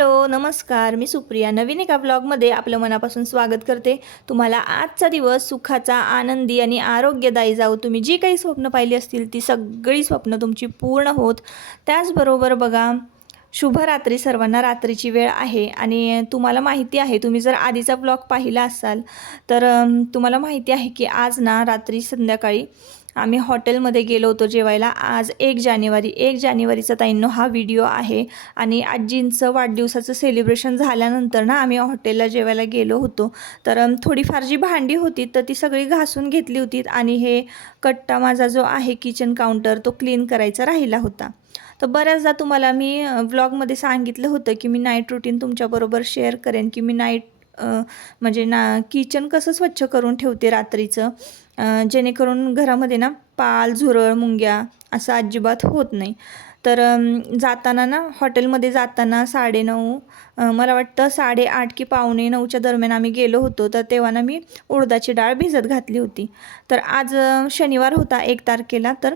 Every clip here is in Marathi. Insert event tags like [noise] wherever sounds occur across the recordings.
हॅलो नमस्कार. मी सुप्रिया. नवीन एका ब्लॉगमध्ये आपलं मनापासून स्वागत करते. तुम्हाला आजचा दिवस सुखाचा आनंदी आणि आरोग्यदायी जाऊ तुम्ही जी काही स्वप्न पाहिली असतील ती सगळी स्वप्न तुमची पूर्ण होत. त्याचबरोबर बघा शुभरात्री सर्वांना रात्रीची वेळ आहे आणि तुम्हाला माहिती आहे तुम्ही जर आधीचा ब्लॉग पाहिला असाल तर तुम्हाला माहिती आहे की आज ना रात्री संध्याकाळी आम्ही हॉटेलमध्ये गेलो होतो जेवायला. आज एक जानेवारी एक जानेवारीचा ताईंनो हा व्हिडिओ आहे. आणि आजींचं वाढदिवसाचं सेलिब्रेशन झाल्यानंतर ना आम्ही हॉटेलला जेवायला गेलो होतो. तर थोडीफार जी भांडी होती तर ती सगळी घासून घेतली होती आणि हे कट्टा माझा जो आहे किचन काउंटर तो क्लीन करायचा राहिला होता. तर बऱ्याचदा तुम्हाला मी व्लॉगमध्ये सांगितलं होतं की मी नाईट रुटीन तुमच्याबरोबर शेअर करेन की मी नाईट म्हणजे ना किचन कसं स्वच्छ करून ठेवते रात्रीचं. जेणेकरून घरामध्ये ना पाल झुरळ मुंग्या असं अजिबात होत नाही. तर जाताना ना हॉटेलमध्ये जाताना साडेनऊ नऊ मला वाटतं साडेआठ की पावणे नऊच्या दरम्यान आम्ही गेलो होतो. तर तेव्हा ना मी उडदाची डाळ भिजत घातली होती. तर आज शनिवार होता एक तारखेला. तर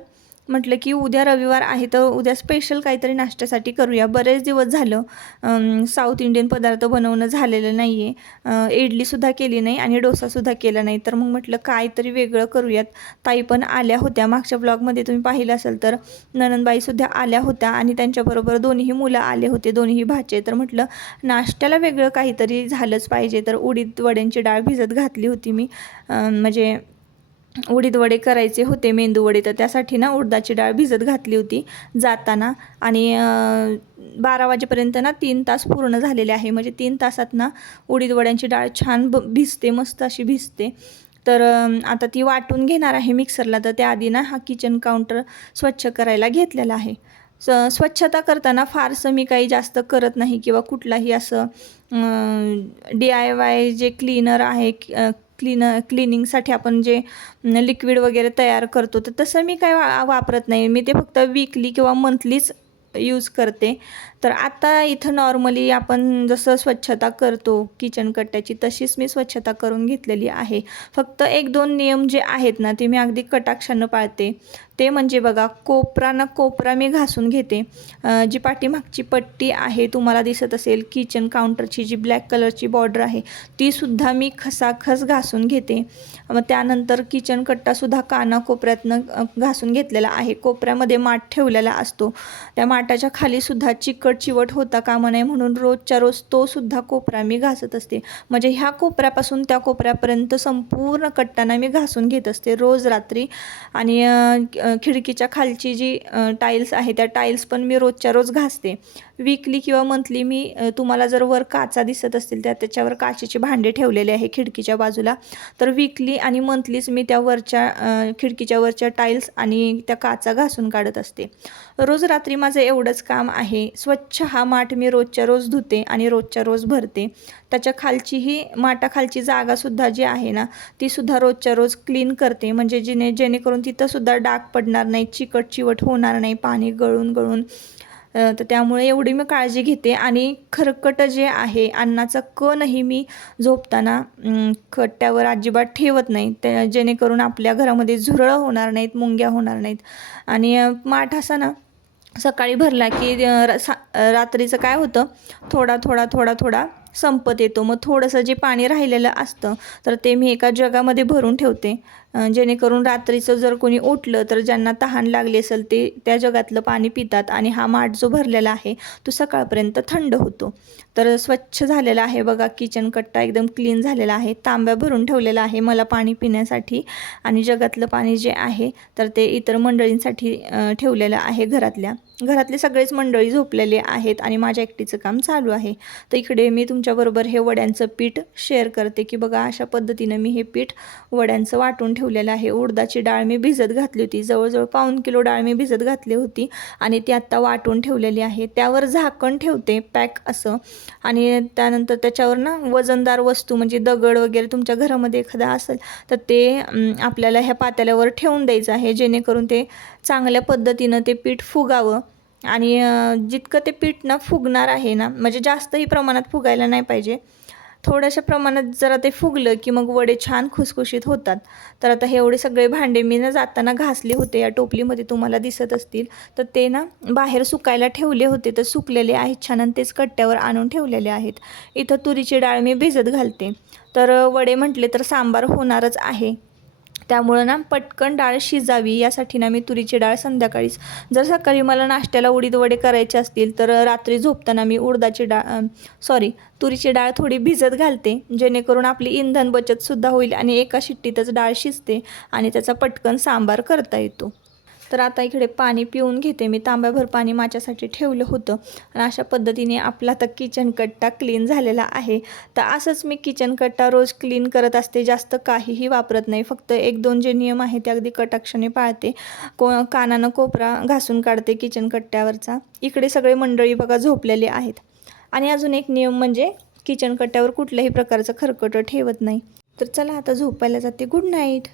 म्हटलं की उद्या रविवार आहे तर उद्या स्पेशल काहीतरी नाश्त्यासाठी करूया. बरेच दिवस झालं साऊथ इंडियन पदार्थ बनवणं झालेलं नाही आहे इडलीसुद्धा केली नाही आणि डोसासुद्धा केला नाही. तर मग म्हटलं काहीतरी वेगळं करूयात. ताई पण आल्या होत्या. मागच्या ब्लॉगमध्ये तुम्ही पाहिलं असेल तर ननंदबाईसुद्धा आल्या होत्या आणि त्यांच्याबरोबर दोन्हीही मुलं आले होते दोन्हीही भाचे. तर म्हटलं नाश्त्याला वेगळं काहीतरी झालंच पाहिजे. तर उडीद वड्यांची डाळ भिजत घातली होती मी. म्हणजे उडीद वडे करायचे होते मेंदू वडे. तर त्यासाठी ना उडदाची डाळ भिजत घातली होती जाताना. आणि बारा वाजेपर्यंत ना तीन तास पूर्ण झालेले आहे. म्हणजे तीन तासात ना उडीद वड्यांची डाळ छान ब भिजते मस्त अशी भिजते. तर आता ती वाटून घेणार आहे मिक्सरला तर त्याआधी ना हा किचन काउंटर स्वच्छ करायला घेतलेला आहे. स स्वच्छता करताना फारसं मी काही जास्त करत नाही किंवा कुठलाही असं डी आय वाय जे क्लीनर आहे क्लीन क्लिनिंगसाठी आपण जे लिक्विड वगैरे तयार करतो तर तसं मी काय वा वापरत नाही. मी ते फक्त वीकली किंवा मंथलीच यूज करते. तर आता इथं नॉर्मली आपण जसं स्वच्छता करतो किचन कट्ट्याची तशीच मी स्वच्छता करून घेतलेली आहे. फक्त एक दोन नियम जे आहेत ना ते मी अगदी कटाक्षानं पाळते. ते म्हणजे बघा कोपरा ना कोपरा मी घासून घेते. जी पाठीमागची पट्टी आहे तुम्हाला दिसत असेल किचन काउंटरची जी ब्लॅक कलरची बॉर्डर आहे तीसुद्धा मी खसाखस घासून घेते. मग त्यानंतर किचन कट्टासुद्धा काना कोपऱ्यातनं घासून घेतलेला आहे. कोपऱ्यामध्ये माठ ठेवलेला असतो. त्या माठाच्या खालीसुद्धा चिकट चिवट होता कामा नये म्हणून रोजच्या रोज तो सुद्धा कोपरा मी घासत असते. म्हणजे ह्या कोपऱ्यापासून त्या कोपऱ्यापर्यंत संपूर्ण कट्टाना मी घासून घेत असते. रोज रात्री आणि खिडकीच्या खालची जी टाईल्स आहे त्या टाईल्स पण मी रोजच्या रोज घासते. वीकली किंवा मंथली मी तुम्हाला जर वर काचा दिसत असतील त्या त्याच्यावर काचेचे भांडे ठेवलेले आहे खिडकीच्या बाजूला. तर वीकली आणि मंथलीच मी त्या वरच्या खिडकीच्या वरच्या टाईल्स आणि त्या काचा घासून काढत असते. रोज रात्री माझं एवढंच काम आहे. स्वच्छ हा माठ मी रोजच्या रोज धुते आणि रोजच्या रोज भरते. त्याच्या खालचीही माठाखालची जागासुद्धा जी आहे ना तीसुद्धा रोजच्या रोज क्लीन करते. म्हणजे जेणे जेणेकरून तिथंसुद्धा डाग पडणार नाही चिकट चिवट होणार नाही पाणी गळून गळून तर त्यामुळे एवढी मी काळजी घेते. आणि खरकट जे आहे अन्नाचा कणही मी झोपताना खट्ट्यावर कट्ट्यावर अजिबात ठेवत नाही. त्या जेणेकरून आपल्या घरामध्ये झुरळं होणार नाहीत मुंग्या होणार नाहीत. आणि माठ असा ना सकाळी भरला की र- सा- रात्रीचं काय होतं? थोडा थोडा थोडा थोडा संपत येतो. मग थोडंसं जे पाणी राहिलेलं असतं तर ते मी एका जगामध्ये भरून ठेवते. जेणेकरून रात्रीचं जर कोणी उठलं तर ज्यांना तहान लागली असेल ते त्या जगातलं पाणी पितात आणि हा माठ जो भरलेला आहे तो सकाळपर्यंत थंड होतो. तर स्वच्छ झालेला आहे बघा किचन कट्टा एकदम क्लीन झालेला आहे तांब्या भरून ठेवलेला आहे मला पाणी पिण्यासाठी आणि जगातलं पाणी जे आहे तर ते इतर मंडळींसाठी ठेवलेलं आहे घरातल्या. घरातले सगळेच मंडळी झोपलेले आहेत आणि माझ्या एकटीचं काम चालू आहे. तर इकडे मी तुमच्याबरोबर हे वड्यांचं पीठ शेअर करते की बघा अशा पद्धतीनं मी हे पीठ वड्यांचं वाटून ठेवलेलं आहे. उडदाची डाळ मी भिजत घातली होती. जवळजवळ पाऊन किलो डाळ मी भिजत घातली होती आणि ती आत्ता वाटून ठेवलेली आहे. त्यावर झाकण ठेवते पॅक असं आणि त्यानंतर त्याच्यावर ना वजनदार वस्तू म्हणजे दगड वगैरे तुमच्या घरामध्ये एखादा असेल तर ते आपल्याला ह्या पात्याल्यावर ठेवून द्यायचं आहे. जेणेकरून ते चांगल्या पद्धतीनं ते पीठ फुगावं. आणि जितकं ते पीठ ना फुगणार आहे ना म्हणजे जास्तही प्रमाणात फुगायला नाही पाहिजे. थोड्याशा प्रमाणात जरा ते फुगलं की मग वडे छान खुसखुशीत होतात. तर आता हे एवढे सगळे भांडे मी ना जाताना घासले होते. या टोपलीमध्ये तुम्हाला दिसत असतील. तर ते ना बाहेर सुकायला ठेवले होते. तर सुकलेले आहेत छान आणि तेच कट्ट्यावर आणून ठेवलेले आहेत. इथं तुरीची डाळ मी भिजत घालते. तर वडे म्हटले तर सांबार होणारच आहे. त्यामुळं ना पटकन डाळ शिजावी यासाठी ना मी तुरीची डाळ संध्याकाळीच जर सकाळी मला नाश्त्याला उडीद वडे करायचे असतील तर रात्री झोपताना मी उडदाची डाळ सॉरी तुरीची डाळ थोडी भिजत घालते जेणेकरून आपली इंधन बचतसुद्धा होईल आणि एका शिट्टीतच डाळ शिजते आणि त्याचा पटकन सांबार करता येतो. तर आता इकडे पाणी पिऊन घेते मी. तांब्याभर पाणी माझ्यासाठी ठेवलं होतं. आणि अशा पद्धतीने आपला आता किचन कट्टा क्लीन झालेला आहे. तर असंच मी किचन कट्टा रोज क्लीन करत असते. जास्त काहीही वापरत नाही. फक्त एक दोन जे नियम आहेत ते अगदी कटाक्षाने पाळते. को कानानं कोपरा घासून काढते किचन कट्ट्यावरचा. इकडे सगळे मंडळी बघा झोपलेले आहेत. आणि अजून एक नियम म्हणजे किचन कट्ट्यावर कुठल्याही प्रकारचं खरकटं ठेवत नाही. तर चला आता झोपायला जाते. गुड नाईट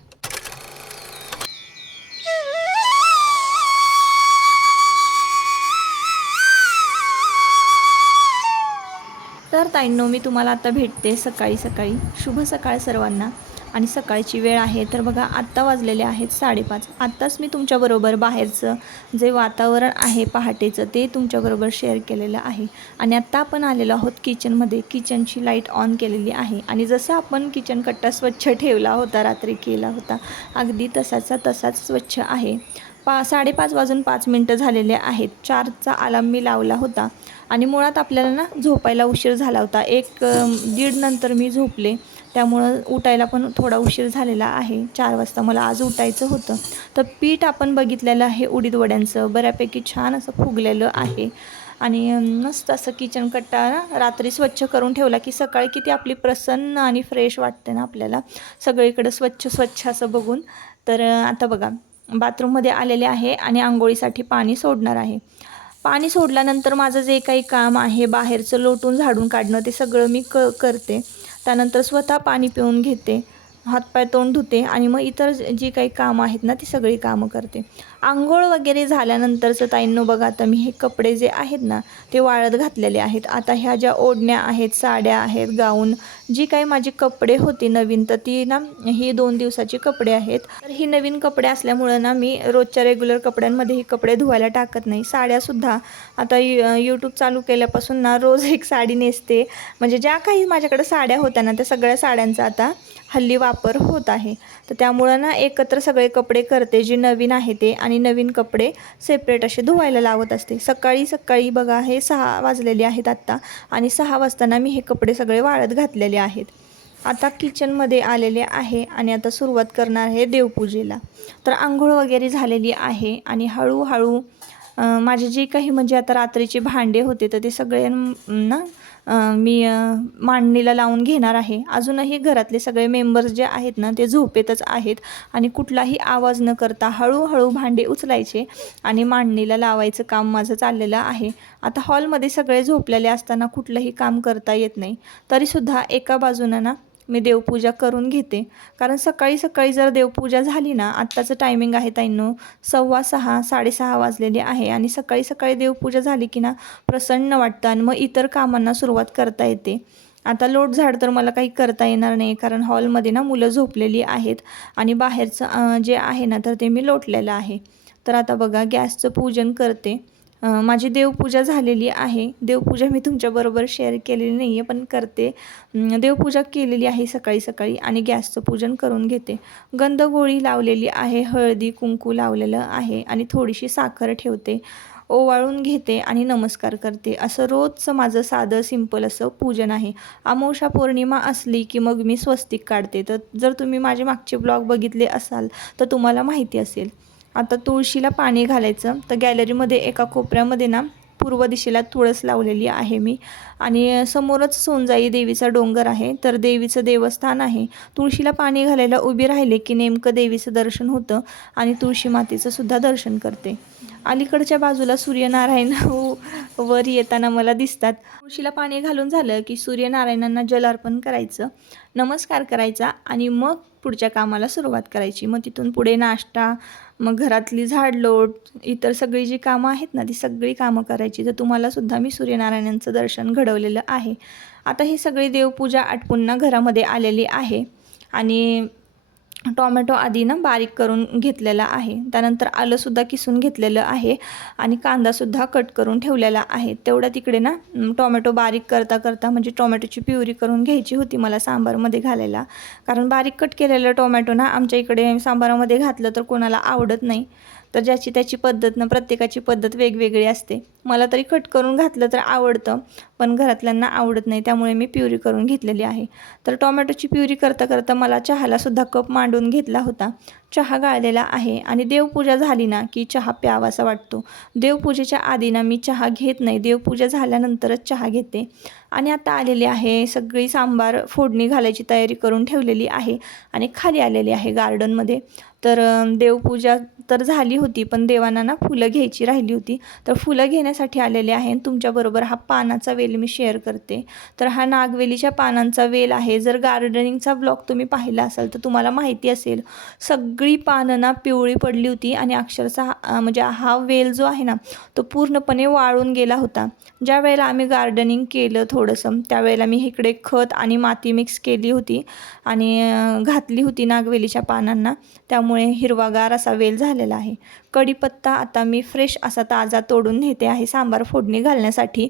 तर ताईंनो मी तुम्हाला आता भेटते सकाळी सकाळी. शुभ सकाळ सर्वांना. आणि सकाळची वेळ आहे तर बघा आत्ता वाजलेले आहेत साडेपाच. आत्ताच मी तुमच्याबरोबर बाहेरचं जे वातावरण आहे पहाटेचं ते तुमच्याबरोबर शेअर केलेलं आहे. आणि आत्ता आपण आलेलो आहोत किचनमध्ये. किचनची लाइट ऑन केलेली आहे. आणि जसं आपण किचन कट्टा स्वच्छ ठेवला होता रात्री केला होता अगदी तसाचा तसाच स्वच्छ आहे. पा साडेपाच वाजून पाच मिनटं झालेले आहेत. चारचा अलार्म मी लावला होता आणि मुळात आपल्याला ना झोपायला उशीर झाला होता. एक दीड नंतर मी झोपले. त्यामुळं उठायला पण थोडा उशीर झालेला आहे. चार वाजता मला आज उठायचं होतं. तर पीठ आपण बघितलेलं आहे उडीद वड्यांचं. बऱ्यापैकी छान असं फुगलेलं आहे. आणि मस्त असं किचन कट्टा ना रात्री स्वच्छ करून ठेवला की सकाळी किती आपली प्रसन्न आणि फ्रेश वाटते ना आपल्याला. सगळीकडं स्वच्छ स्वच्छ असं बघून. तर आता बघा. बाथरूममध्ये आलेले आहे आणि आंघोळीसाठी पाणी सोडणार आहे. पाणी सोडल्यानंतर माझं जे काही काम आहे बाहेरचं लोटून झाडून काढणं ते सगळं मी क करते. त्यानंतर स्वतः पाणी पिऊन घेते हातपाय तोंड धुते आणि मग इतर जी काही कामं आहेत ना ती सगळी कामं करते. आंघोळ वगैरे झाल्यानंतरचं ताईंनो बघा आता मी हे कपडे जे आहेत ना ते वाळत घातलेले आहेत. आता ह्या ज्या ओढण्या आहेत साड्या आहेत गाऊन जी काही माझी कपडे होती नवीन तर ती ना ही दोन दिवसाची कपडे आहेत. तर ही नवीन कपडे असल्यामुळं ना मी रोजच्या रेग्युलर कपड्यांमध्ये ही कपडे धुवायला टाकत नाही. साड्यासुद्धा आता यू यूट्यूब चालू केल्यापासून ना रोज एक साडी नेसते. म्हणजे ज्या काही माझ्याकडे साड्या होत्या ना त्या सगळ्या साड्यांचा आता हल्ली वापर होत आहे. तर त्यामुळं ना एकत्र सगळे कपडे करते जे नवीन आहे ते. आणि आणि नवीन कपडे सेपरेट असे धुवायला लावत असते. सकाळी सकाळी बघा हे सहा वाजलेले आहेत आत्ता आणि सहा वाजताना मी हे कपडे सगळे वाळत घातलेले आहेत. आता किचनमध्ये आलेले आहे आणि आता सुरुवात करणार आहे देवपूजेला. तर आंघोळ वगैरे झालेली आहे आणि हळूहळू माझे जे काही म्हणजे आता रात्रीचे भांडे होते तर ते सगळ्यांना मी मांडणीला लावून घेणार आहे. अजूनही घरातले सगळे मेंबर्स जे आहेत ना ते झोपेतच आहेत आणि कुठलाही आवाज न करता हळूहळू भांडे उचलायचे आणि मांडणीला लावायचं काम माझं चाललेलं आहे. आता हॉलमध्ये सगळे झोपलेले असताना कुठलंही काम करता येत नाही. तरीसुद्धा एका बाजूनं ना मी देवपूजा करून घेते. कारण सकाळी सकाळी जर देवपूजा झाली ना आत्ताचं टायमिंग आहे ताईंनो सव्वा सहा साडेसहा वाजलेले आहे आणि सकाळी सकाळी देवपूजा झाली की ना प्रसन्न वाटतं आणि मग इतर कामांना सुरुवात करता येते. आता लोट झाड तर मला काही करता येणार नाही कारण हॉलमध्ये ना मुलं झोपलेली आहेत आणि बाहेरचं जे आहे ना तर ते मी लोटलेलं आहे. तर आता बघा गॅसचं पूजन करते. माझी देवपूजा झालेली आहे. देवपूजा मी तुमच्याबरोबर शेअर केलेली नाही आहे पण करते. देवपूजा केलेली आहे सकाळी सकाळी आणि गॅसचं पूजन करून घेते. गंधगोळी लावलेली आहे हळदी कुंकू लावलेलं आहे आणि थोडीशी साखर ठेवते. ओवाळून घेते आणि नमस्कार करते. असं रोजचं माझं साधं सिंपल असं पूजन आहे. अमावस्या पौर्णिमा असली की मग मी स्वस्तिक काढते. तर जर तुम्ही माझे मागचे ब्लॉग बघितले असाल तर तुम्हाला माहिती असेल. आता तुळशीला पाणी घालायचं. तर गॅलरीमध्ये एका कोपऱ्यामध्ये ना पूर्व दिशेला तुळस लावलेली आहे मी. आणि समोरच सोनजाई देवीचा डोंगर आहे. तर देवीचं देवस्थान आहे. तुळशीला पाणी घालायला उभी राहिले की नेमकं देवीचं दर्शन होतं आणि तुळशी मातेचं सुद्धा दर्शन करते. अलीकडच्या बाजूला सूर्यनारायण [laughs] वर येताना मला दिसतात. तुळशीला पाणी घालून झालं की सूर्यनारायणांना जल अर्पण करायचं नमस्कार करायचा आणि मग पुढच्या कामाला सुरुवात करायची. मग तिथून पुढे नाश्ता मग घरातली झाडलोट इतर सगळी जी कामं आहेत ना ती सगळी कामं करायची. तर तुम्हालासुद्धा मी सूर्यनारायणांचं दर्शन घडवलेलं आहे. आता ही सगळी देवपूजा आटपून ना घरामध्ये आलेली आहे. आणि टॉमॅटो आधी ना बारीक करून घेतलेला आहे. त्यानंतर आलंसुद्धा किसून घेतलेलं आहे आणि कांदासुद्धा कट करून ठेवलेला आहे. तेवढ्या तिकडे ना टॉमॅटो बारीक करता करता म्हणजे टॉमॅटोची प्युरी करून घ्यायची होती मला सांबारमध्ये घालायला. कारण बारीक कट केलेलं टोमॅटो ना आमच्या इकडे सांबारामध्ये घातलं तर कोणाला आवडत नाही. तर ज्याची त्याची पद्धत ना प्रत्येकाची पद्धत वेगवेगळी असते. मला तरी कट करून घातलं तर आवडतं पण घरातल्यांना आवडत नाही त्यामुळे मी प्युरी करून घेतलेली आहे. तर टोमॅटोची प्युरी करता करता मला चहालासुद्धा कप मांडून घेतला होता. चहा गाळलेला आहे आणि देवपूजा झाली ना की चहा प्यावासा वाटतो. देवपूजेच्या आधी ना मी चहा घेत नाही. देवपूजा झाल्यानंतरच चहा घेते. आणि आता आलेली आहे सगळी सांबार फोडणी घालायची तयारी करून ठेवलेली आहे आणि खाली आलेली आहे गार्डनमध्ये तर देवपूजा तर झाली होती पण देवांना ना फुलं घ्यायची राहिली होती. तर फुलं घेण्यासाठी आलेले आहे आणि तुमच्याबरोबर हा पानाचा वेल मी शेअर करते. तर हा नागवेलीच्या पानांचा वेल आहे. जर गार्डनिंगचा ब्लॉग तुम्ही पाहिला असाल तर तुम्हाला माहिती असेल सगळी पानं ना पिवळी पडली होती आणि अक्षरशः म्हणजे हा वेल जो आहे ना तो पूर्णपणे वाळून गेला होता. ज्या वेळेला आम्ही गार्डनिंग केलं थोडंसं. त्यावेळेला मी इकडे खत आणि माती मिक्स केली होती आणि घातली होती नागवेलीच्या पानांना. त्यामुळे हिरवागार असा वेल झालेला आहे. कढीपत्ता आता मी फ्रेश असा ताजा तोडून नेते आहे. सांबार फोडणी घालण्यासाठी.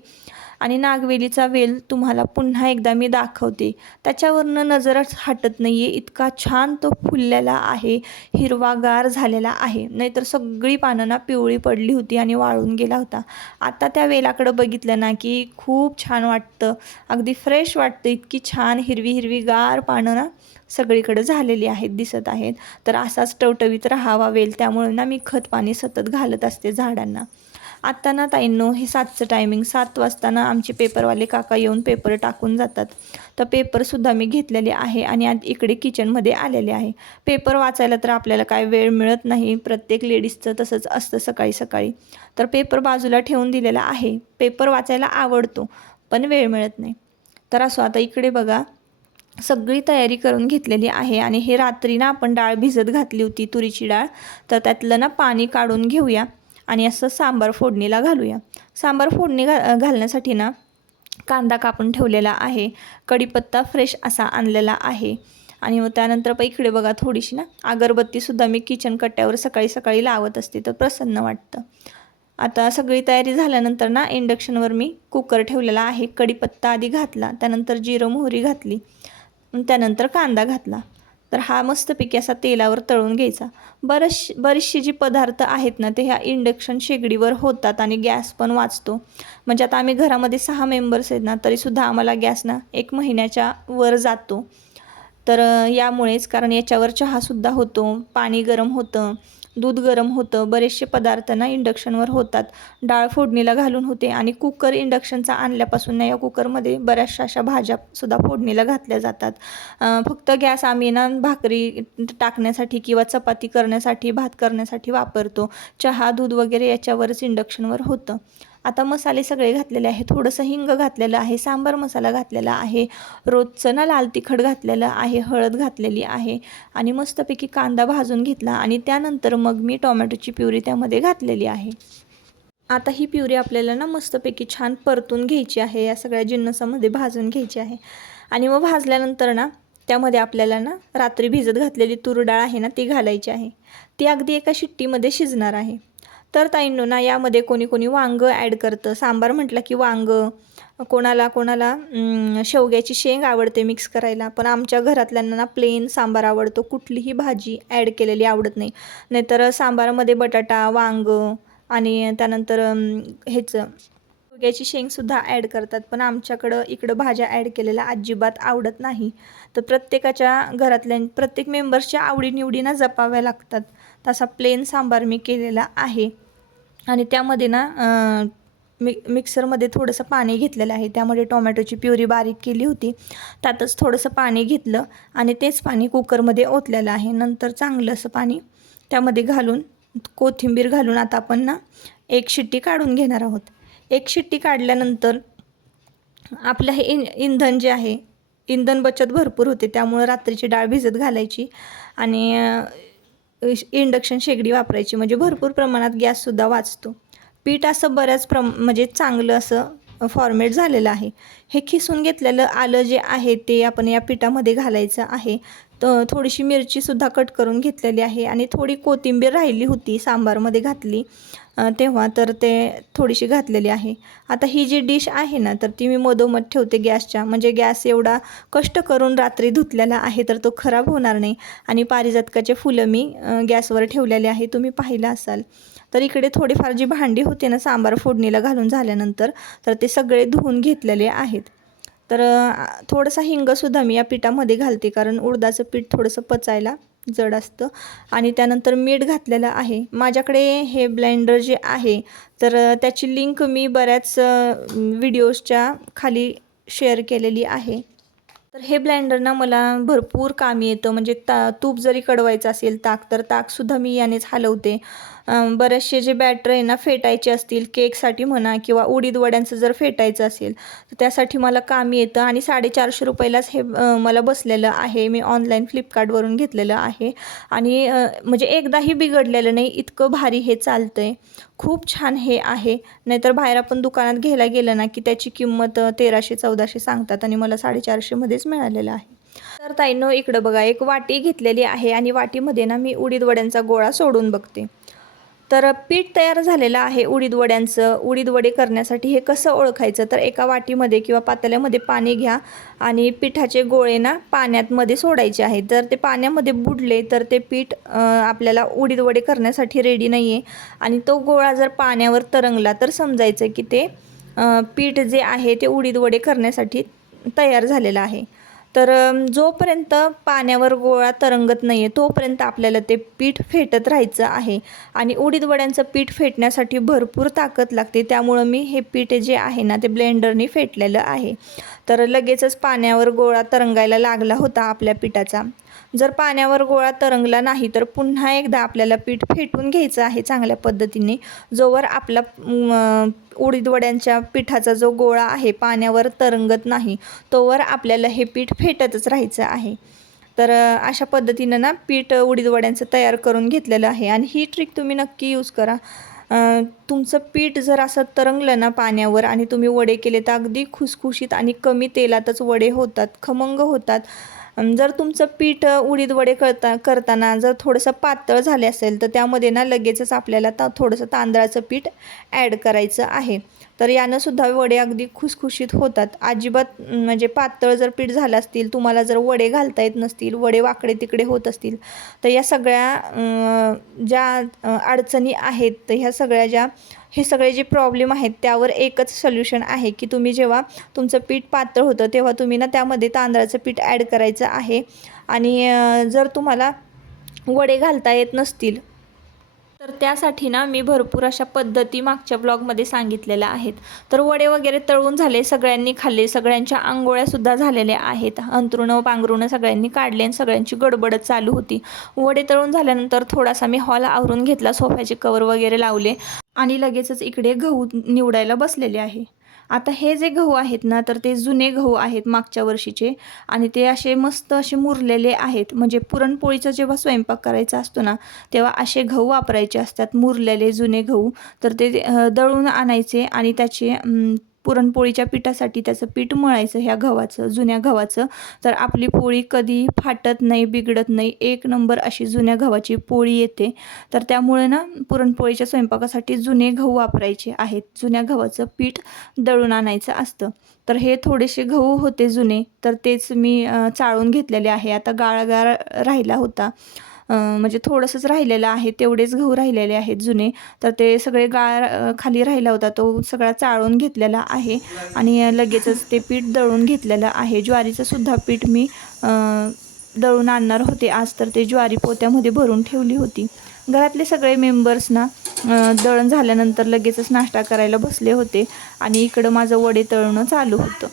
आणि नागवेलीचा वेल तुम्हाला पुन्हा एकदा मी दाखवते. त्याच्यावरनं नजरच हटत नाही आहे इतका छान तो फुललेला आहे. हिरवागार झालेला आहे. नाहीतर सगळी पानं ना पिवळी पडली होती आणि वाळून गेला होता. आता त्या वेलाकडं बघितलं ना की खूप छान वाटतं. अगदी फ्रेश वाटतं. इतकी छान हिरवी हिरवी गार पानं ना सगळीकडे झालेली आहेत दिसत आहेत. तर असाच टवटवीत राहावा वेल. त्यामुळे ना मी खत पाणी सतत घालत असते झाडांना. आत्ता ना ताईंनो हे सातचं टायमिंग सात वाजता ना आमचे पेपरवाले काका येऊन पेपर टाकून जातात. तर पेपरसुद्धा मी घेतलेले आहे आणि इकडे किचनमध्ये आलेले आहे. पेपर वाचायला तर आपल्याला काय वेळ मिळत नाही प्रत्येक लेडीजचं तसंच असतं सकाळी सकाळी. तर पेपर बाजूला ठेवून दिलेला आहे. पेपर वाचायला आवडतो पण वेळ मिळत नाही. तर असो आता इकडे बघा सगळी तयारी करून घेतलेली आहे आणि हे रात्री ना आपण डाळ भिजत घातली होती तुरीची डाळ. तर त्यातलं ना पाणी काढून घेऊया. आणि असं सांबार फोडणीला घालूया. सांबार फोडणी घा घालण्यासाठी ना कांदा कापून ठेवलेला आहे. कढीपत्ता फ्रेश असा आणलेला आहे. आणि मग त्यानंतर प इकडे बघा थोडीशी ना अगरबत्तीसुद्धा मी किचन कट्ट्यावर सकाळी सकाळी लावत असते तर प्रसन्न वाटतं. आता सगळी तयारी झाल्यानंतर ना इंडक्शनवर मी कुकर ठेवलेला आहे. कढीपत्ता आधी घातला त्यानंतर जिरं मोहरी घातली त्यानंतर कांदा घातला. तर हा मस्तपैकी असा तेलावर तळून घ्यायचा. बरेच बरेचसे जी पदार्थ आहेत ना ते ह्या इंडक्शन शेगडीवर होतात आणि गॅस पण वाचतो. म्हणजे आता आम्ही घरामध्ये सहा मेंबर्स आहेत ना तरीसुद्धा आम्हाला गॅस ना एक महिन्याच्या वर जातो. तर यामुळेच कारण याच्यावर चहासुद्धा होतो पाणी गरम होतं. दूध गरम होतं बरेचसे पदार्थ ना इंडक्शनवर होतात. डाळ फोडणीला घालून होते आणि कुकर इंडक्शनचा आणल्यापासून ना या कुकरमध्ये बऱ्याचशा अशा भाज्यासुद्धा फोडणीला घातल्या जातात. फक्त गॅस आम्ही ना भाकरी टाकण्यासाठी किंवा चपाती करण्यासाठी भात करण्यासाठी वापरतो. चहा दूध वगैरे याच्यावरच इंडक्शनवर होतं. आता मसाले सगळे घातलेले आहे थोडंसं हिंग घातलेलं आहे सांबार मसाला घातलेला आहे रोजचं ना लाल तिखट घातलेलं आहे हळद घातलेली आहे आणि मस्तपैकी कांदा भाजून घेतला आणि त्यानंतर मग मी टोमॅटोची प्युरी त्यामध्ये घातलेली आहे. आता ही प्युरी आपल्याला ना मस्तपैकी छान परतून घ्यायची आहे या सगळ्या जिन्नसामध्ये भाजून घ्यायची आहे. आणि मग भाजल्यानंतर ना त्यामध्ये आपल्याला ना रात्री भिजत घातलेली तूर डाळ आहे ना ती घालायची आहे. ती अगदी एका शिट्टीमध्ये शिजणार आहे. तर ताईंनो ना यामध्ये कोणी कोणी वांगं ॲड करतं. सांबार म्हटलं की वांगं. कोणाला कोणाला शेवग्याची शेंग आवडते मिक्स करायला. पण आमच्या घरातल्यांना ना प्लेन सांबार आवडतो. कुठलीही भाजी ॲड केलेली आवडत नाही. नाहीतर सांबारामध्ये बटाटा वांगं आणि त्यानंतर ह्याचं शेवग्याची शेंगसुद्धा ॲड करतात. पण आमच्याकडं इकडं भाज्या ॲड केलेल्या अजिबात आवडत नाही. तर प्रत्येकाच्या घरातल्या प्रत्येक मेंबर्सच्या आवडीनिवडीना जपाव्या लागतात. तसा प्लेन सांबार मी केलेला आहे. आणि त्यामध्ये ना मि मिक्सरमध्ये थोडंसं पाणी घेतलेलं आहे. त्यामध्ये टोमॅटोची प्युरी बारीक केली होती. त्यातच थोडंसं पाणी घेतलं आणि तेच पाणी कुकरमध्ये ओतलेलं आहे. नंतर चांगलं असं पाणी त्यामध्ये घालून कोथिंबीर घालून आता आपण ना एक शिट्टी काढून घेणार आहोत. एक शिट्टी काढल्यानंतर आपलं हे इन इंधन जे आहे इंधन बचत भरपूर होते. त्यामुळं रात्रीची डाळ भिजत घालायची आणि इंडक्शन शेगडी वापरायची. म्हणजे भरपूर प्रमाणात गॅससुद्धा वाचतो. पीठ असं बऱ्याच प्रम म्हणजे चांगलं असं फॉर्मेट झालेलं आहे. हे खिसून घेतलेलं आलं जे आहे ते आपण या पिठामध्ये घालायचं आहे. तर थोडीशी मिरचीसुद्धा कट करून घेतलेली आहे आणि थोडी कोथिंबीर राहिली होती सांबारमध्ये घातली. तेव्हा तर ते थोडीशी घातलेली आहे. आता ही जी डिश आहे ना तर ती मी मधोमध ठेवते गॅसच्या. म्हणजे गॅस एवढा कष्ट करून रात्री धुतलेला आहे तर तो खराब होणार नाही. आणि पारिजातकाचे फुलं मी गॅसवर ठेवलेले आहे. तुम्ही पाहिलं असाल. तर इकडे थोडीफार जी भांडी होते ना सांबार फोडणीला घालून झाल्यानंतर तर ते सगळे धुवून घेतलेले आहेत. तर थोडंसं हिंगसुद्धा मी या पिठामध्ये घालते कारण उडदाचं पीठ थोडंसं पचायला जड असतं. आणि त्यानंतर मीठ घातलेलं आहे. माझ्याकडे हे ब्लेंडर जे आहे तर त्याची लिंक मी बऱ्याच व्हिडिओजच्या खाली शेअर केलेली आहे. तर हे ब्लेंडरना मला भरपूर कामी येतं. म्हणजे ता तूप जरी कडवायचं असेल ताक तर ताकसुद्धा मी यानेच हलवते. बरेचसे जे बॅटर आहे ना फेटायचे असतील केकसाठी म्हणा किंवा उडीद वड्यांचं जर फेटायचं असेल तर त्यासाठी मला कामी येतं आणि साडेचारशे रुपयालाच हे मला बसलेलं आहे. मी ऑनलाईन फ्लिपकार्टवरून घेतलेलं आहे. आणि म्हणजे एकदाही बिघडलेलं नाही इतकं भारी हे चालतं आहे खूप छान हे आहे. नाहीतर बाहेर आपण दुकानात घ्यायला गेलं ना की त्याची किंमत तेराशे चौदाशे सांगतात आणि मला साडेचारशेमध्येच मिळालेलं आहे. तर ताईनं इकडं बघा एक वाटी घेतलेली आहे आणि वाटीमध्ये ना मी उडीद वड्यांचा गोळा सोडून बघते. तर पीठ तयार झालेलं आहे उडीद वड्यांचं उडीद वडे करण्यासाठी हे कसं ओळखायचं? तर एका वाटीमध्ये किंवा पातेल्यामध्ये पाणी घ्या आणि पिठाचे गोळे ना पाण्यातमध्ये सोडायचे आहे जर ते पाण्यामध्ये बुडले तर ते पीठ आपल्याला उडीद वडे करण्यासाठी रेडी नाही आहे आणि तो गोळा जर पाण्यावर तरंगला तर समजायचं की ते पीठ जे आहे ते उडीद वडे करण्यासाठी तयार झालेलं आहे. तर जोपर्यंत पाण्यावर गोळा तरंगत नाही आहे तोपर्यंत आपल्याला ते पीठ फेटत राहायचं आहे. आणि उडीद वड्यांचं पीठ फेटण्यासाठी भरपूर ताकद लागते. त्यामुळं मी हे पीठ जे आहे ना ते ब्लेंडरने फेटलेलं आहे. तर लगेचच पाण्यावर गोळा तरंगायला लागला होता आपल्या पिठाचा. जर पाण्यावर गोळा तरंगला नाही तर पुन्हा एकदा आपल्याला पीठ फेटून घ्यायचं आहे चांगल्या पद्धतीने. जोवर आपला उडीदवड्यांच्या पिठाचा जो गोळा आहे पाण्यावर तरंगत नाही तोवर आपल्याला हे पीठ फेटतच राहायचं आहे. तर अशा पद्धतीनं ना पीठ उडीदवड्यांचं तयार करून घेतलेलं आहे. आणि ही ट्रिक तुम्ही नक्की यूज करा. तुमचं पीठ जर असं तरंगलं ना पाण्यावर आणि तुम्ही वडे केले तर अगदी खुसखुशीत आणि कमी तेलातच वडे होतात खमंग होतात जर तुमचं पीठ उडीद वडे करता करताना जर थोडंसं पातळ झाले असेल तर त्यामध्ये ना लगेचच आपल्याला ता थोडंसं तांदळाचं पीठ ॲड करायचं आहे. तर यानंसुद्धा वडे अगदी खुसखुशीत होतात. अजिबात म्हणजे पातळ जर पीठ झालं असतील तुम्हाला जर वडे घालता येत नसतील वडे वाकडे तिकडे होत असतील तर या सगळ्या ज्या अडचणी आहेत तर ह्या सगळ्या ज्या हे सगळे जे प्रॉब्लेम आहेत त्यावर एकच सोल्युशन आहे की तुम्ही जेव्हा तुमचं पीठ पातळ होतं तेव्हा तुम्ही ना त्यामध्ये तांदळाचं पीठ ॲड करायचं आहे. आणि जर तुम्हाला वडे घालता येत नसतील तर त्यासाठी ना मी भरपूर अशा पद्धती मागच्या ब्लॉगमध्ये सांगितलेल्या आहेत. तर वडे वगैरे तळून झाले सगळ्यांनी खाल्ले सगळ्यांच्या आंघोळ्यासुद्धा झालेल्या आहेत. अंतरुणं पांघरुणं सगळ्यांनी काढले आणि सगळ्यांची गडबडच चालू होती. वडे तळून झाल्यानंतर थोडासा मी हॉल आवरून घेतला सोफ्याचे कवर वगैरे लावले आणि लगेचच इकडे गहू निवडायला बसलेले आहे. आता हे जे गहू आहेत ना तर ते जुने गहू आहेत मागच्या वर्षीचे. आणि ते असे मस्त असे मुरलेले आहेत. म्हणजे पुरणपोळीचा जेव्हा स्वयंपाक करायचा असतो ना तेव्हा असे गहू वापरायचे असतात मुरलेले जुने गहू. तर ते दळून आणायचे आणि त्याचे पुरणपोळीच्या पिठासाठी त्याचं पीठ मळायचं ह्या गव्हाचं जुन्या गव्हाचं. तर आपली पोळी कधी फाटत नाही बिघडत नाही एक नंबर अशी जुन्या गव्हाची पोळी येते. तर त्यामुळे ना पुरणपोळीच्या स्वयंपाकासाठी जुने गहू वापरायचे आहेत. जुन्या गव्हाचं पीठ दळून आणायचं असतं. तर हे थोडेसे गहू होते जुने. तर तेच मी चाळून घेतलेले आहे. आता गाळगाळ राहिला होता. म्हणजे थोडंसंच राहिलेलं आहे तेवढेच गहू राहिलेले आहेत जुने. तर ते सगळे गाळ खाली राहिला होता तो सगळा चाळून घेतलेला आहे. आणि लगेचच ते पीठ दळून घेतलेलं आहे. ज्वारीचं सुद्धा पीठ मी दळून आणणार होते आज तर ते ज्वारी पोत्यामध्ये भरून ठेवली होती. घरातले सगळे मेंबर्सना दळण झाल्यानंतर लगेचच नाश्ता करायला बसले होते. आणि इकडं माझं वडे तळणं चालू होतं.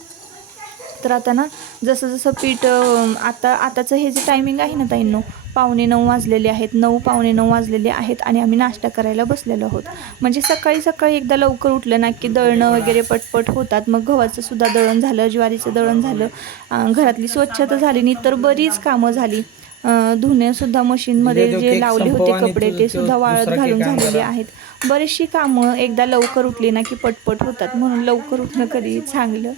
तर आता ना जसं जसं पीठ आता आताचं हे जे टायमिंग आहे ना ताईंनो पावणे नऊ वाजलेले आहेत नऊ पावणे नऊ वाजलेले आहेत आणि आम्ही नाश्ता करायला बसलेलो आहोत. म्हणजे सकाळी सकाळी एकदा लवकर उठलं ना की दळणं वगैरे पटपट होतात. मग गव्हाचं सुद्धा दळण झालं ज्वारीचं दळण झालं. घरातली स्वच्छता झाली नाही तर बरीच कामं झाली. धुण्यासुद्धा मशीनमध्ये म्हणजे जे लावले होते कपडे तो- सुद्धा वाळत घालून. झालेले आहेत. बरीचशी कामं एकदा लवकर उठली ना की पटपट होतात. म्हणून लवकर उठणं कधी चांगलं.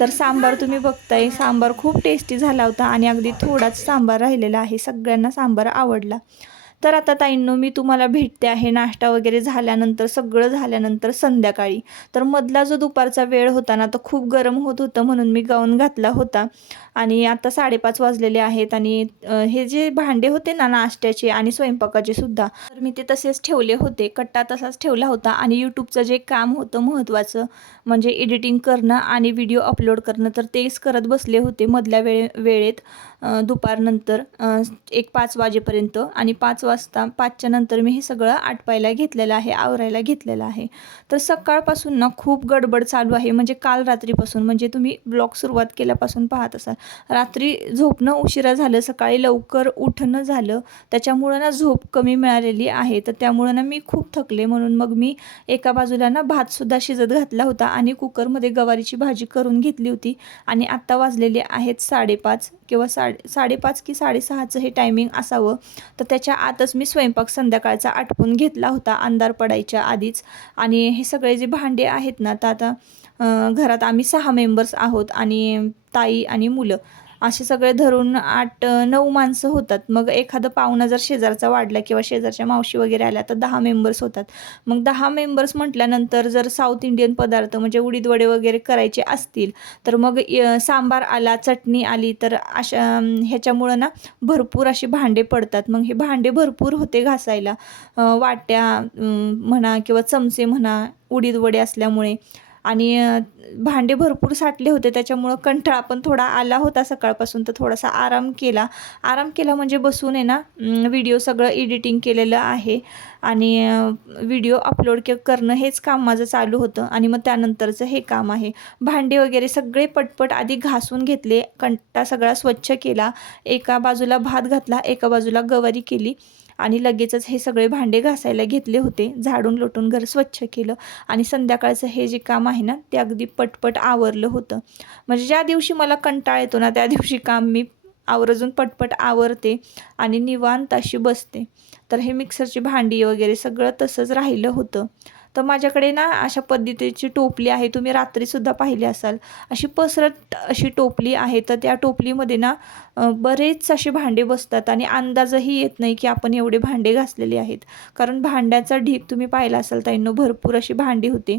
तर सांबार तुम्ही बघताय सांबार खूप टेस्टी झाला होता आणि अगदी थोडाच सांबार राहिलेला आहे सगळ्यांना सांबार आवडला. तर आता ताईंनो मी तुम्हाला भेटते आहे नाश्ता वगैरे झाल्यानंतर सगळं झाल्यानंतर संध्याकाळी. तर मधला जो दुपारचा वेळ होता ना तो खूप गरम होत होतं म्हणून मी गाऊन घातला होता. आणि आता साडेपाच वाजलेले आहेत आणि हे जे भांडे होते ना नाश्त्याचे आणि स्वयंपाकाचे सुद्धा तर मी ते तसेच ठेवले होते. कट्टा तसाच ठेवला होता आणि यूट्यूबचं जे काम होतं महत्त्वाचं म्हणजे एडिटिंग करणं आणि व्हिडिओ अपलोड करणं तर तेच करत बसले होते मधल्या वेळे वेळेत. दुपारनंतर एक पाच वाजेपर्यंत आणि पाच वाजता पाचच्या नंतर मी हे सगळं आटपायला घेतलेलं आहे आवरायला घेतलेलं आहे. तर सकाळपासून ना खूप गडबड चालू आहे. म्हणजे काल रात्रीपासून म्हणजे तुम्ही ब्लॉग सुरुवात केल्यापासून पाहत असाल. रात्री झोपणं उशिरा झालं सकाळी लवकर उठणं झालं. त्याच्यामुळं ना झोप कमी मिळालेली आहे. तर त्यामुळं ना मी खूप थकले. म्हणून मग मी एका बाजूला ना भातसुद्धा शिजत घातला होता आणि कुकरमध्ये गवारीची भाजी करून घेतली होती. आणि आत्ता वाजलेली आहेत साडेपाच किंवा साडे साडेपाच की साडेसहाचं हे टायमिंग असावं. तर त्याच्या आतच मी स्वयंपाक संध्याकाळचा आटपून घेतला होता अंधार पडायच्या आधीच. आणि हे सगळे जे भांडे आहेत ना तर आता घरात आम्ही सहा मेंबर्स आहोत आणि ताई आणि मुलं. असे सगळे धरून आठ नऊ माणसं होतात. मग एखादं पाहुणा जर शेजारचा वाढला किंवा शेजारच्या मावशी वगैरे आल्या तर दहा मेंबर्स होतात. मग दहा मेंबर्स म्हटल्यानंतर जर साऊथ इंडियन पदार्थ म्हणजे उडीद वडे वगैरे करायचे असतील तर मग सांबार आला चटणी आली तर अशा ह्याच्यामुळं ना भरपूर असे भांडे पडतात. मग हे भांडे भरपूर होते घासायला. वाट्या म्हणा किंवा चमचे म्हणा उडीद वडे असल्यामुळे. आणि भांडे भरपूर साठले होते त्याच्यामुळं कंटाळा पण थोडा आला होता सकाळपासून तर थोडासा आराम केला. आराम केला म्हणजे बसून आहे ना व्हिडिओ सगळं एडिटिंग केलेलं आहे आणि व्हिडिओ अपलोड के करणं हेच काम माझं चालू होतं आणि मग त्यानंतरचं हे काम आहे. भांडे वगैरे सगळे पटपट आधी घासून घेतले कंटा सगळा स्वच्छ केला एका बाजूला भात घातला एका बाजूला गवारी केली. आणि लगेचच हे सगळे भांडे घासायला घेतले होते. झाडून लोटून घर स्वच्छ केलं आणि संध्याकाळचं हे जे काम आहे ना ते अगदी पटपट आवरलं होतं. म्हणजे ज्या दिवशी मला कंटाळा येतो ना त्या दिवशी काम मी आवर्जून पटपट आवरते आणि निवांत अशी बसते. तर हे मिक्सरची भांडी वगैरे सगळं तसंच राहिलं होतं. तर माझ्याकडे ना अशा पद्धतीची टोपली आहे. तुम्ही रात्रीसुद्धा पाहिली असाल. अशी पसरट अशी टोपली आहे. तर त्या टोपलीमध्ये ना बरेच असे भांडे बसतात आणि अंदाजही येत नाही की आपण एवढे भांडे घासलेले आहेत. कारण भांड्याचा ढीप तुम्ही पाहिला असाल ताईंनो भरपूर अशी भांडी होती.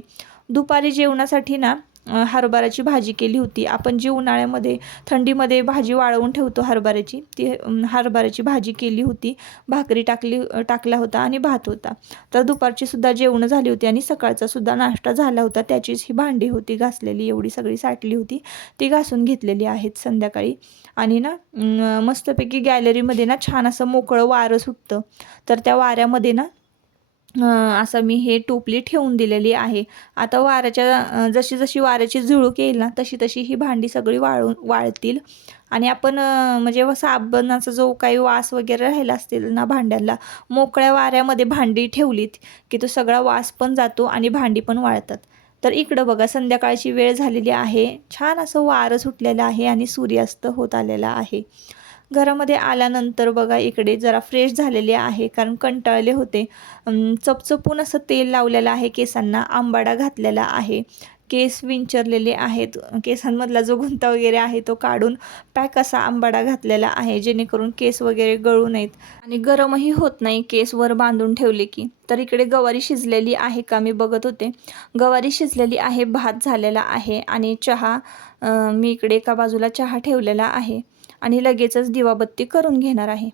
दुपारी जेवणासाठी ना हरभऱ्याची भाजी केली होती. आपण जी उन्हाळ्यामध्ये थंडीमध्ये भाजी वाळवून ठेवतो हरभऱ्याची ती हरभऱ्याची भाजी केली होती. भाकरी टाकली टाकला होता आणि भात होता. तर दुपारची सुद्धा जेवणं झाली होती आणि सकाळचा सुद्धा नाश्ता झाला होता. त्याचीच ही भांडी होती घासलेली एवढी सगळी साठली होती. ती घासून घेतलेली आहेत संध्याकाळी. आणि ना मस्तपैकी गॅलरीमध्ये ना छान असं मोकळं वारं सुटतं. तर त्या वाऱ्यामध्ये ना असं मी हे टोपली ठेवून दिलेली आहे. आता वाऱ्याच्या जशी जशी वाऱ्याची झुळूक येईल ना तशी तशी ही भांडी सगळी वाळून वाळतील. आणि आपण म्हणजे साबणाचा जो काही वास वगैरे राहिला असतील ना भांड्यांना मोकळ्या वाऱ्यामध्ये भांडी ठेवलीत की तो सगळा वास पण जातो आणि भांडी पण वाळतात. तर इकडं बघा संध्याकाळची वेळ झालेली आहे. छान असं वारं सुटलेलं आहे आणि सूर्यास्त होत आलेला आहे. घरामध्ये आल्यानंतर बघा इकडे जरा फ्रेश झालेले आहे कारण कंटाळले होते. चपचपून असं तेल लावलेलं आहे केसांना आंबाडा घातलेला आहे. केस विंचरलेले आहेत. केसांमधला जो गुंता वगैरे आहे तो काढून पॅक असा आंबाडा घातलेला आहे जेणेकरून केस वगैरे गळू नयेत. आणि गरमही होत नाही केस वर बांधून ठेवले की. तर इकडे गवारी शिजलेली आहे का मी बघत होते. गवारी शिजलेली आहे भात झालेला आहे आणि चहा मी इकडे एका बाजूला चहा ठेवलेला आहे. आणि लगेचच दिवाबत्ती करून घेणार आहे.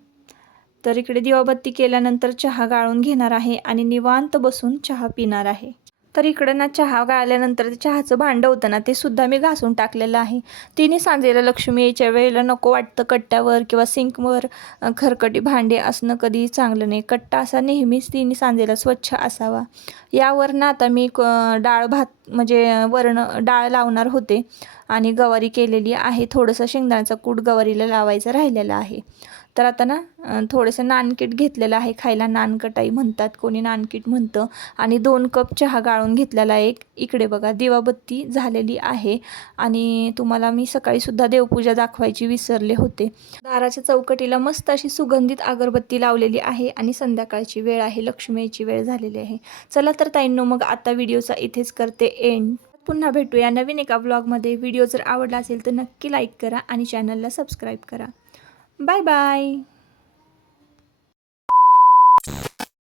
तर इकडे दिवाबत्ती केल्यानंतर चहा गाळून घेणार आहे आणि निवांत बसून चहा पिणार आहे. तर इकडं ना चहा गाळल्यानंतर ते चहाचं भांडं होतं ना ते सुद्धा मी घासून टाकलेलं आहे. तिने सांजेला लक्ष्मी यायच्या वेळेला नको वाटतं कट्ट्यावर किंवा सिंकवर खरकटी भांडे असणं कधी चांगलं नाही. कट्टा असा नेहमीच तिने सांजेला स्वच्छ असावा. यावर ना आता मी क- डाळ भात म्हणजे वरण डाळ लावणार होते आणि गवारी केलेली आहे. थोडंसं शेंगदाण्याचा कूट गवारीला लावायचा राहिलेला आहे. तर आता ना थोडंसं नानकीट घेतलेलं आहे खायला. नानकटाई म्हणतात कोणी नानकीट म्हणतं. आणि दोन कप चहा गाळून घेतलेला एक. इकडे बघा दिवाबत्ती झालेली आहे. आणि तुम्हाला मी सकाळीसुद्धा देवपूजा दाखवायची विसरले होते. दाराच्या चौकटीला मस्त अशी सुगंधित अगरबत्ती लावलेली आहे आणि संध्याकाळची वेळ आहे. लक्ष्मीची वेळ झालेली आहे. चला तर ताईंनो मग आता व्हिडिओचा इथेच करते एंड पुन्हा भेटूया नवीन एका ब्लॉगमध्ये व्हिडिओ जर आवडला असेल तर नक्की लाईक करा आणि चॅनलला सबस्क्राईब करा. Bye bye.